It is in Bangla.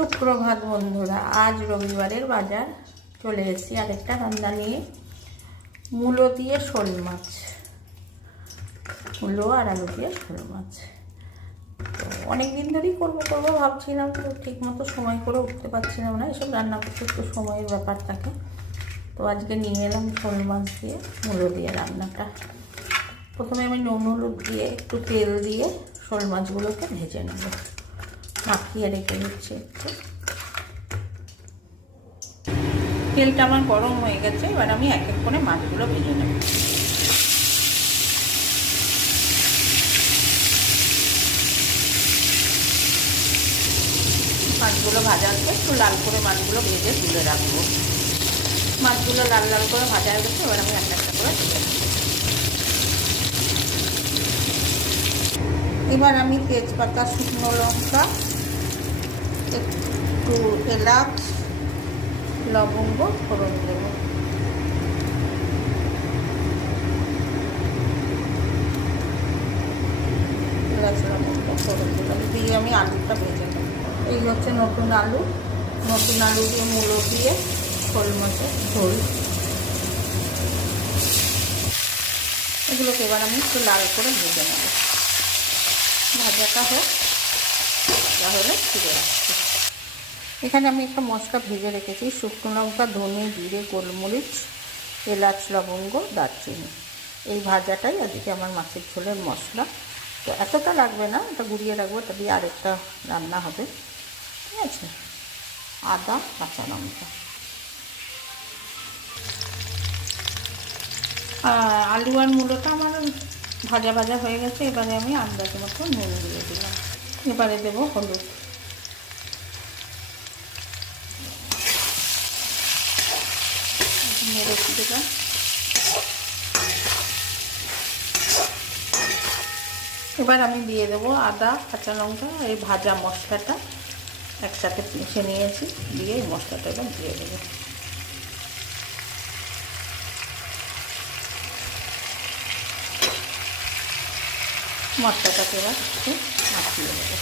সুপ্রভাত বন্ধুরা, আজ রবিবারের বাজার চলে এসেছি আরেকটা রান্না নিয়ে। মূলো দিয়ে শোল মাছ, মূলো আর আলু দিয়ে শোল মাছ। তো অনেক দিন ধরেই করবো ভাবছিলাম, তো ঠিক মতো সময় করে উঠতে পারছিলাম না। এসব রান্না করতে একটু সময়ের ব্যাপার থাকে। তো আজকে নিয়ে এলাম শোল মাছ দিয়ে মূলো দিয়ে রান্নাটা। প্রথমে আমি নুন হলুদ দিয়ে একটু তেল দিয়ে শোল মাছগুলোকে ভেজে নেব, মাখিয়ে রেখে দিচ্ছি একটু। তেলটা আমার গরম হয়ে গেছে, এবার আমি এক এক করে মাছগুলো ভেজে নেব। মাছগুলো ভাজাতে একটু লাল করে মাছগুলো ভেজে তুলে রাখবো। মাছগুলো লাল লাল করে ভাজা হয়ে গেছে, এবার আমি একটা একটা করে তুলে রাখবো। এবার আমি তেজপাতা, শুকনো লঙ্কা, একটু এলাচ, লবঙ্গ ফোড়ন দেব। এলাচ লবঙ্গ ফোড়ন দিলাম, দিয়ে আমি আলুটা ভেজে নেব। এই হচ্ছে নতুন আলু দিয়ে মূলো দিয়ে শোল মাছের ঝোল। এগুলোকে এবার আমি একটু লাল করে ভেজে নেব। ভাজাটা হোক, তাহলে ফিরে রাখছি। এখানে আমি একটা মশলা ভেজে রেখেছি, শুকনো লঙ্কা, ধনে, জিরে, গোলমরিচ, এলাচ, লবঙ্গ, দারচিনি। এই ভাজাটাই আজকে আমার মাছের ঝোলের মশলা। তো এতটা লাগবে না, এটা গুঁড়িয়ে রাখবো, এটা দিয়ে আরেকটা রান্না হবে, ঠিক আছে। আদা, কাঁচা লঙ্কা, আলু আর মূলোটা আমার ভাজা ভাজা হয়ে গেছে। এবারে আমি আন্দাজ মতো নুন দিয়ে দিলাম। এবারে দেবো হলুদ। নেড়ে দিলাম। এবার আমি দিয়ে দেবো আদা, কাঁচা লঙ্কা, এই ভাজা মশলাটা একসাথে পিষে নিয়েছি, দিয়ে এই মশলাটা এবার দিয়ে দেবো। মশলাটাকে এবার একটু মাখিয়ে দেবো।